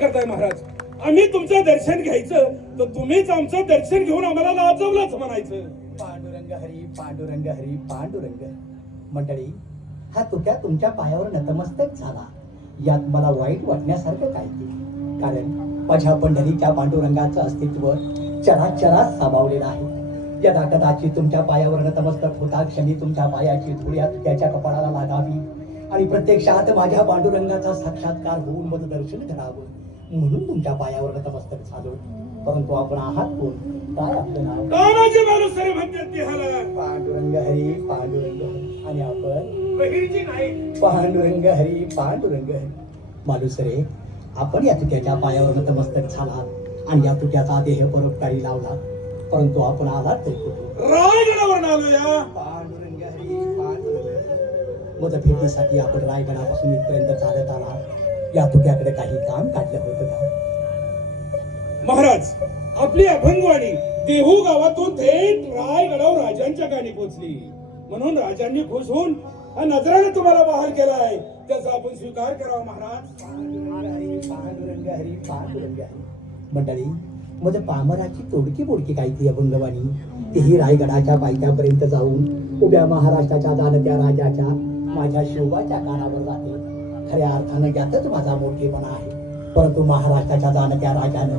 करताय महाराज? आम्ही तुमचं दर्शन घ्यायचं तर तुम्हीच आमचं दर्शन घेऊन आम्हाला लाजवलंच म्हणायचं. पांडुरंग हरी, पांडुरंग हरी, पांडुरंग. मंडळी, हा तुक्या तुमच्या पायावर नतमस्तक झाला यात मला वाईट वाटण्यासारखं काय ते, कारण माझ्या पंढरीच्या पांडुरंगाचं अस्तित्व चराचरात सामावलेलं आहे. यदा कदाचित तुमच्या पायावर नतमस्तक होता क्षणी तुमच्या पायाची धुळ्या त्याच्या कपाळाला लागावी आणि प्रत्यक्षात माझ्या पांडुरंगाचा साक्षात्कार होऊन मग दर्शन घडावं म्हणून तुमच्या पायावर नतमस्तक झालो. परंतु आपण आहात कोण? काय आपलं नाव? तानाजी मालुसरे म्हणतात ते हाला. पांडुरंग हरी, पांडुरंग हरी. आणि आपण बहिरजी नाही. पांडुरंग हरी, पांडुरंग हरी. मालुसरे, आपण या तुक्याच्या पायावर नतमस्तक झाला आणि या तुक्याचा देह परोपकारी लावला. परंतु आपण आलात तरी कुठे? रायगडावर आलोया. पांडुरंग हरी, पांडुरंग. मतभेटीसाठी आपण रायगडापासून इथपर्यंत चालत आला. या तुक्याकडे काही काम काढलं होतं का? महाराज, आपली अभंगवाणी देहू गावातून थेट रायगडावर राजांच्या गाणी पोहोचली म्हणून राजांनी खुश होऊन हा नजराने तुम्हाला बहाल केलाय त्याचा आपण स्वीकार करावा महाराज. पांडुरंग हरी, पांडुरंग हरी, पांडुरंग हरी. मंडळी, म्हणजे पामराची तोडकी बोडकी काय ती अभंगवाणी तीही रायगडाच्या पायथ्यापर्यंत जाऊन उभ्या महाराष्ट्राच्या जाणत्या राजाच्या माझ्या शिवाच्या कानावर जाते. खऱ्या अर्थानं यातच माझा मोठेपणा आहे. परंतु महाराष्ट्राच्या जाणत्या राजानं